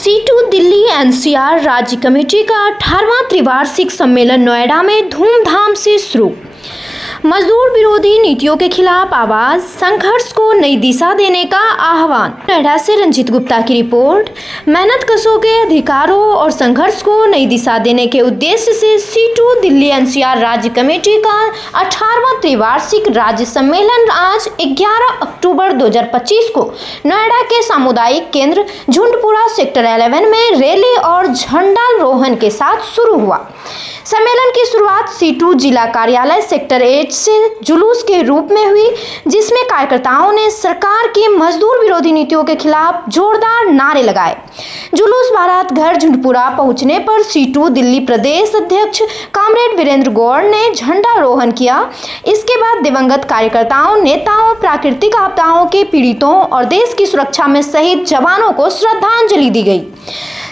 C2 Delhi NCR राज्य committee का 18वां त्रिवार्षिक सम्मेलन नोएडा में धूमधाम से शुरू। मजदूर विरोधी नीतियों के खिलाफ आवाज, संघर्ष को नई दिशा देने का आह्वान। नोएडा से रंजित गुप्ता की रिपोर्ट। मेहनतकशों के अधिकारों और संघर्ष को नई दिशा देने के उद्देश्य से C2 दिल्ली एनसीआर राज्य कमेटी का 18वां त्रिवार्षिक राज्य सम्मेलन आज 11 अक्टूबर 2025 को नोएडा के सामुदायिक केंद्र झुंडपुरा सेक्टर 11 में रैली और झंडारोहण के साथ शुरू हुआ। सम्मेलन की शुरुआत C2 जिला कार्यालय सेक्टर 8 से जुलूस के रूप में हुई, जिसमें कार्यकर्ताओं ने सरकार की मजदूर विरोधी नीतियों के खिलाफ जोरदार नारे लगाए। जुलूस बारात घर झुंडपुरा पहुंचने पर C2 दिल्ली प्रदेश अध्यक्ष कॉमरेड वीरेंद्र गौड़ ने झंडारोहण किया। इसके बाद दिवंगत कार्यकर्ताओं, नेताओं, प्राकृतिक आपदाओं के पीड़ितों और देश की सुरक्षा में शहीद जवानों को श्रद्धांजलि दी गई।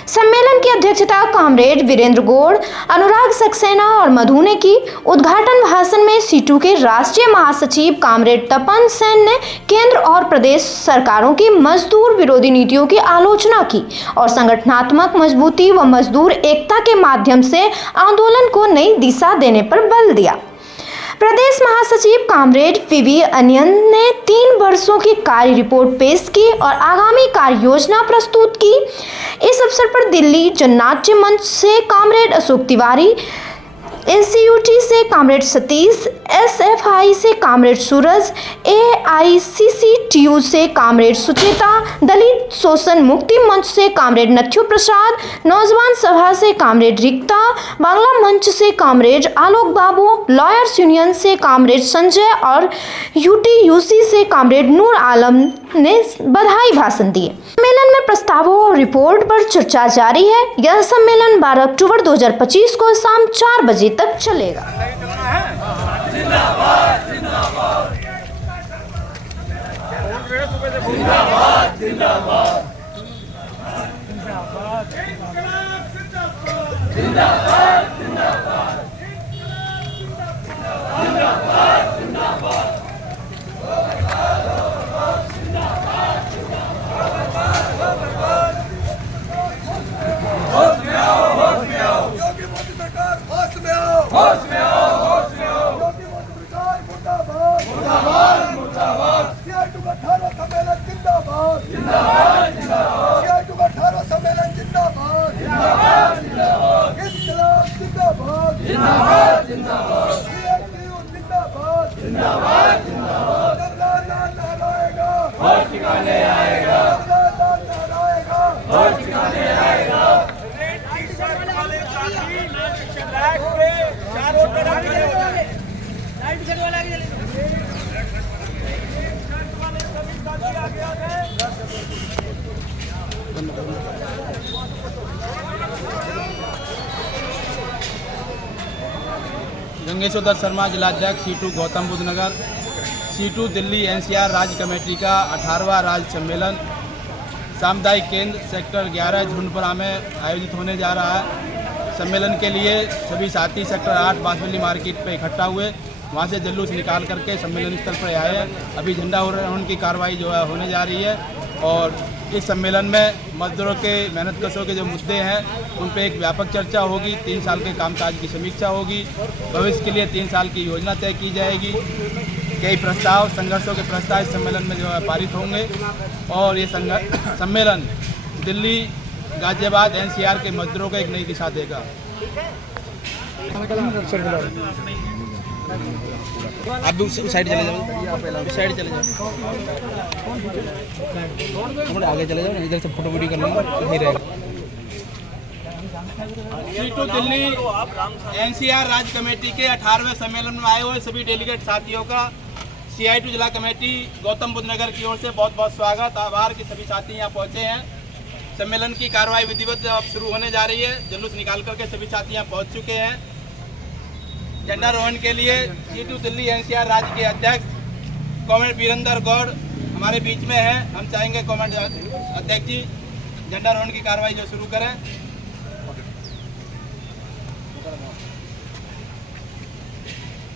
सम्मेलन की अध्यक्षता कॉमरेड वीरेंद्र गौड़, अनुराग सक्सेना और मधु ने की। उद्घाटन भाषण में C2 के राष्ट्रीय महासचिव कॉमरेड तपन सेन ने केंद्र और प्रदेश सरकारों की मजदूर विरोधी नीतियों की आलोचना की और संगठनात्मक मजबूती व मजदूर एकता के माध्यम से आंदोलन को नई दिशा देने पर बल दिया। प्रदेश महासचिव कॉमरेड पीवी अनियन ने 3 वर्षों की कार्य रिपोर्ट पेश की और आगामी कार्य योजना प्रस्तुत की। इस अवसर पर दिल्ली जननाट्य मंच से कॉमरेड अशोक तिवारी, SCUT से कॉमरेड सतीश, SFI से कॉमरेड सूरज, AICCTU से कॉमरेड सुचेता, दलित शोषण मुक्ति मंच से कॉमरेड नथ्यू प्रसाद, नौजवान सभा से कॉमरेड रिक्ता, बांग्ला मंच से कॉमरेड आलोक बाबू, लॉयर्स यूनियन से कॉमरेड संजय और UTUC से कॉमरेड नूर आलम ने बधाई भाषण दिए। सम्मेलन में प्रस्तावों और रिपोर्ट पर चर्चा जारी है। यह सम्मेलन 12 अक्टूबर 2025 को शाम 4 बजे तक चलेगा। जिंदाबाद जिंदाबाद जिंदाबाद जिंदाबाद जिंदाबाद जिंदाबाद जिंदाबाद होश में आओ, होश में आओ। योगी मोदी सरकार मुर्दाबाद, मुर्दाबाद, मुर्दाबाद। CI2 का 18वां सम्मेलन जिंदाबाद, जिंदाबाद, जिंदाबाद। CI2 का 18वां सम्मेलन जिंदाबाद, जिंदाबाद, जिंदाबाद। इंकलाब जिंदाबाद, जिंदाबाद, जिंदाबाद। CI2 जिंदाबाद, जिंदाबाद, जिंदाबाद। जगदान लहराएगा, होश ठिकाने आएगा। जगदान लहराएगा, होश ठिकाने आएगा। गंगेश्वर दत्त शर्मा, जिलाध्यक्ष C2 गौतम बुद्ध नगर। C2 दिल्ली NCR राज्य कमेटी का 18वां राज्य सम्मेलन सामुदायिक केंद्र सेक्टर 11 झुंडपुरा में आयोजित होने जा रहा है। सम्मेलन के लिए सभी साथी सेक्टर 8 बांसवाली मार्केट पे इकट्ठा हुए, वहाँ से जुलूस निकाल करके सम्मेलन स्थल पर आए हैं। अभी झंडारोहण की कार्रवाई जो है होने जा रही है और इस सम्मेलन में मजदूरों के, मेहनतकशों के जो मुद्दे हैं उन पर एक व्यापक चर्चा होगी। 3 साल के कामकाज की समीक्षा होगी। भविष्य के लिए 3 साल की योजना तय की जाएगी। कई प्रस्ताव, संघर्षों के प्रस्ताव इस सम्मेलन में जो है पारित होंगे और ये सम्मेलन दिल्ली, गाजियाबाद, NCR के मजदूरों को एक नई दिशा देगा। आप भी उस साइड चले जाओ, उस साइड चले जाओ, थोड़ा आगे चले जाओ, इधर से फोटो वीडियो कर लेंगे, नहीं रहेगा। C2 दिल्ली NCR राज्य कमेटी के 18वें सम्मेलन में आए हुए सभी डेलीगेट साथियों का CI2 जिला कमेटी गौतम बुद्ध नगर की ओर से बहुत बहुत स्वागत, आभार कि सभी साथी यहाँ पहुँचे हैं। सम्मेलन की कार्रवाई विधिवत अब शुरू होने जा रही है। जुलूस निकाल करके सभी साथी यहाँ पहुँच चुके हैं। झंडारोहण के लिए C2 दिल्ली NCR राज्य के अध्यक्ष कॉमरेड वीरेंद्र गौड़ हमारे बीच में है। हम चाहेंगे कॉमरेड अध्यक्ष जी झंडारोहण की कार्रवाई जो शुरू करें।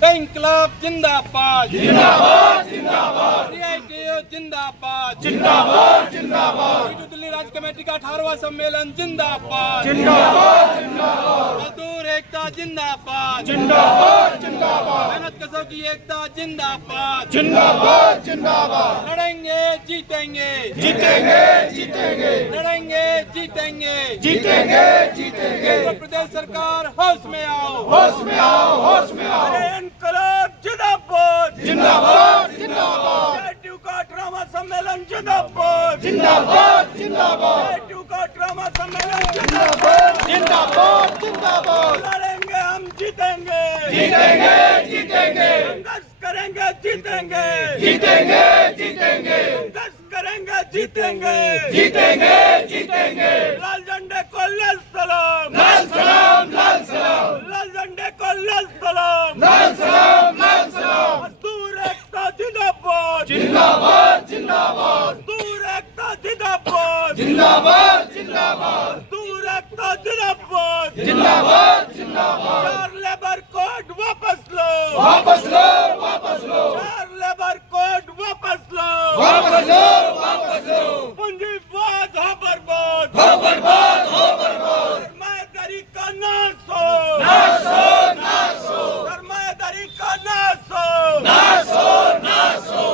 इंकलाब जिंदाबाद, जिंदाबाद, जिंदाबाद। CI2 जिंदाबाद, जिंदाबाद, जिंदाबाद। दिल्ली राज्य कमेटी का 18वां सम्मेलन जिंदाबाद जिंदाबाद जिंदाबाद मजदूर एकता जिंदाबाद जिंदाबाद जिंदाबाद मेहनत कशों की एकता जिंदाबाद जिंदाबाद जिंदाबाद लड़ेंगे जीतेंगे जीतेंगे जीतेंगे लड़ेंगे जीतेंगे जीतेंगे जीतेंगे उत्तर प्रदेश सरकार होश में आओ होश में आओ होश में आओ अरे इनकलाब जिंदाबाद जिंदाबाद जिंदाबाद CITU का 18वां सम्मेलन जिंदाबाद जिंदाबाद जिंदाबाद CITU का 18वां सम्मेलन जिंदाबाद जिंदाबाद जिंदाबाद लड़ेंगे हम जीतेंगे जीतेंगे जीतेंगे संघर्ष करेंगे जीतेंगे जीतेंगे जीतेंगे संघर्ष करेंगे जीतेंगे जीतेंगे जीतेंगे लाल झंडे को लाल सलाम लाल सलाम लाल सलाम लाल झंडे को लाल सलाम लाल सलाम लाल सलाम मजदूर एकता जिंदाबाद जिंदाबाद जिंदाबाद मजदूर एकता जिंदाबाद जिंदाबाद जिंदाबाद मजदूर एकता जिंदाबाद जिंदाबाद जिंदाबाद चार लेबर कोड वापस लो वापस लो वापस लो चार लेबर कोड वापस लो वापस लो वापस लो पूंजीवाद हो बर्बाद हो बर्बाद हो बर्बाद सरमायादारी का नाश हो नाश हो नाश हो सरमायादारी का नाश हो नाश हो नाश हो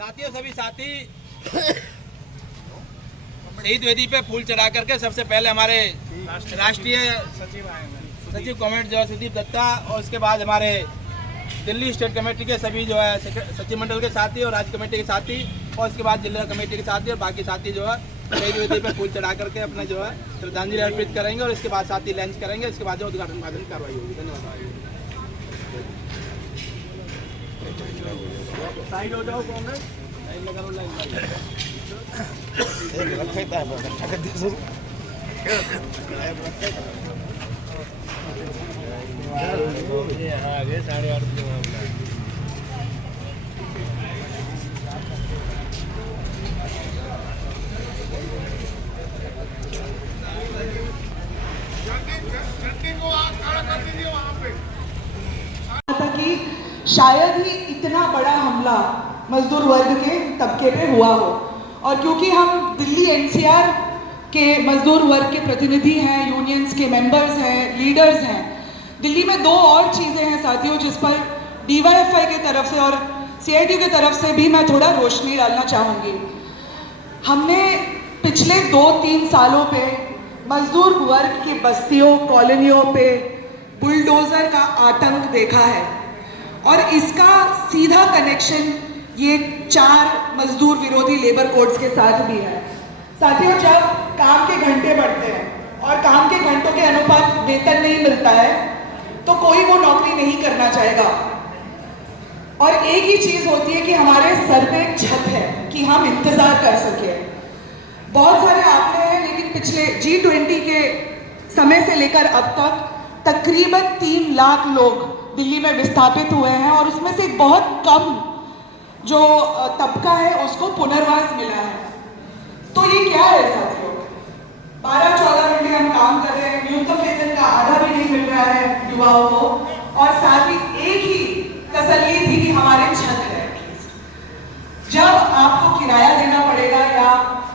साथियों सभी साथी शहीद वेदी पे फूल चढ़ा करके सबसे पहले हमारे राष्ट्रीय सचिव कमेटी जो है सुदीप दत्ता और उसके बाद हमारे दिल्ली स्टेट कमेटी के सभी जो है सचिव मंडल के साथी और राज्य कमेटी के साथी और उसके बाद जिला कमेटी के साथी और बाकी साथी जो है शहीद वेदी पे फूल चढ़ा करके अपना जो है श्रद्धांजलि अर्पित करेंगे और इसके बाद साथी लंच करेंगे। इसके बाद जो उद्घाटन कार्रवाई होगी। धन्यवाद। साइड हो जाओ कांग्रेस साइड लगा लो लाइन कि शायद ही इतना बड़ा हमला मजदूर वर्ग के तबके पे हुआ हो और क्योंकि हम दिल्ली एनसीआर के मजदूर वर्ग के प्रतिनिधि हैं, यूनियंस के मेंबर्स हैं, लीडर्स हैं, दिल्ली में दो और चीज़ें हैं साथियों जिस पर DYFI के तरफ से और CITU के तरफ से भी मैं थोड़ा रोशनी डालना चाहूँगी। हमने पिछले 2-3 सालों पे मजदूर वर्ग की बस्तियों कॉलोनियों पे बुलडोज़र का आतंक देखा है और इसका सीधा कनेक्शन ये 4 मजदूर विरोधी लेबर कोड्स के साथ भी है। साथियों, जब काम के घंटे बढ़ते हैं और काम के घंटों के अनुपात वेतन नहीं मिलता है तो कोई वो नौकरी नहीं करना चाहेगा और एक ही चीज़ होती है कि हमारे सर पे एक छत है कि हम इंतज़ार कर सके। बहुत सारे आंकड़े हैं लेकिन पिछले G20 के समय से लेकर अब तक तकरीबन 3 लाख लोग दिल्ली में विस्थापित हुए हैं और उसमें से बहुत कम जो तबका है उसको पुनर्वास मिला है। तो ये क्या है साथियों? 12-14 घंटे हम काम कर रहे हैं, न्यूनतम वेतन का आधा भी नहीं मिल रहा है युवाओं को और साथ ही एक ही तसल्ली थी कि हमारे छत है। जब आपको किराया देना पड़ेगा या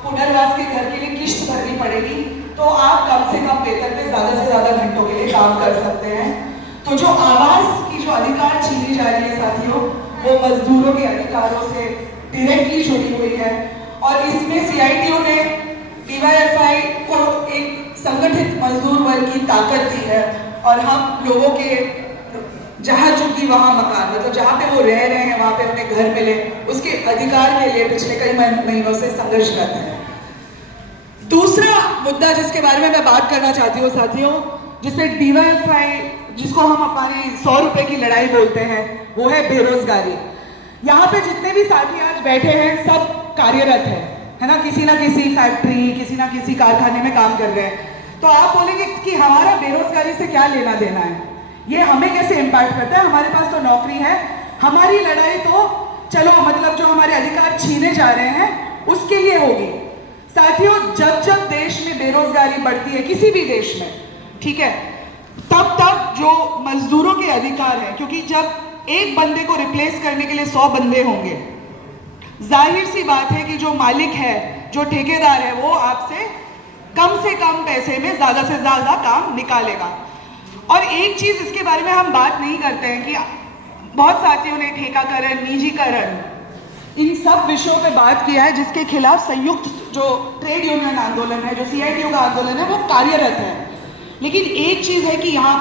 पुनर्वास के घर के लिए किश्त भरनी पड़ेगी तो आप कम से कम वेतन पे ज़्यादा से ज़्यादा घंटों के लिए काम कर सकते हैं। तो जो आवाज़ की जो अधिकार छीनी जा रही है साथियों, वो मजदूरों के अधिकारों से डायरेक्टली जुड़ी हुई है और इसमें CITU ने DYFI को एक संगठित मजदूर वर्ग की ताकत दी है और हम लोगों के जहाँ चुकी वहाँ मकान, मतलब जहाँ पे वो रह रहे हैं वहाँ पे अपने घर मिले, उसके अधिकार के लिए पिछले कई महीनों से संघर्षरत है। दूसरा मुद्दा जिसके बारे में मैं बात करना चाहती हूँ साथियों, जिसमें DYFI जिसको हम हमारी 100 रुपए की लड़ाई बोलते हैं, वो है बेरोजगारी। यहाँ पे जितने भी साथी आज बैठे हैं सब कार्यरत है ना, किसी ना किसी फैक्ट्री, किसी ना किसी कारखाने में काम कर रहे हैं। तो आप बोलेंगे कि हमारा बेरोजगारी से क्या लेना देना है, ये हमें कैसे इम्पैक्ट करता है? हमारे पास तो नौकरी है, हमारी लड़ाई तो चलो मतलब जो हमारे अधिकार छीने जा रहे हैं उसके लिए होगी। साथियों, जब जब देश में बेरोजगारी बढ़ती है, किसी भी देश में, ठीक है, तब तब जो मजदूरों के अधिकार है, क्योंकि जब एक बंदे को रिप्लेस करने के लिए 100 बंदे होंगे, जाहिर सी बात है कि जो मालिक है, जो ठेकेदार है वो आपसे कम से कम पैसे में ज़्यादा से ज़्यादा काम निकालेगा। और एक चीज़ इसके बारे में हम बात नहीं करते हैं कि बहुत साथियों ने ठेकाकरण, निजीकरण, इन सब विषयों पे बात किया है जिसके खिलाफ संयुक्त जो ट्रेड यूनियन आंदोलन है, जो CITU का आंदोलन है, वो कार्यरत है। लेकिन एक चीज़ है कि यहाँ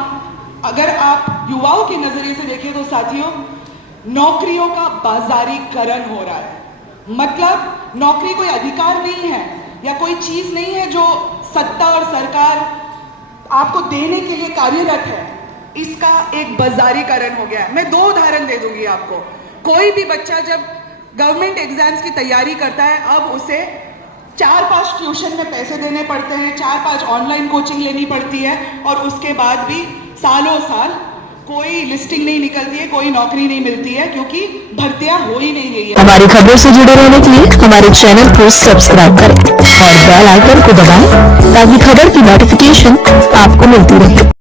अगर आप युवाओं के नज़रिए से देखें तो साथियों, नौकरियों का बाजारीकरण हो रहा है। मतलब नौकरी कोई अधिकार नहीं है या कोई चीज़ नहीं है जो सत्ता और सरकार आपको देने के लिए कार्यरत है, इसका एक बाजारीकरण हो गया है। मैं 2 उदाहरण दे दूंगी आपको। कोई भी बच्चा जब गवर्नमेंट एग्जाम्स की तैयारी करता है, अब उसे 4-5 ट्यूशन में पैसे देने पड़ते हैं, 4-5 ऑनलाइन कोचिंग लेनी पड़ती है, और उसके बाद भी सालों साल कोई लिस्टिंग नहीं निकलती है, कोई नौकरी नहीं मिलती है, क्योंकि भर्तियां हो ही नहीं रही है। हमारी खबरों से जुड़े रहने के लिए हमारे चैनल को सब्सक्राइब करें और बेल आइकन को दबाएं ताकि खबर की नोटिफिकेशन आपको मिलती रहे।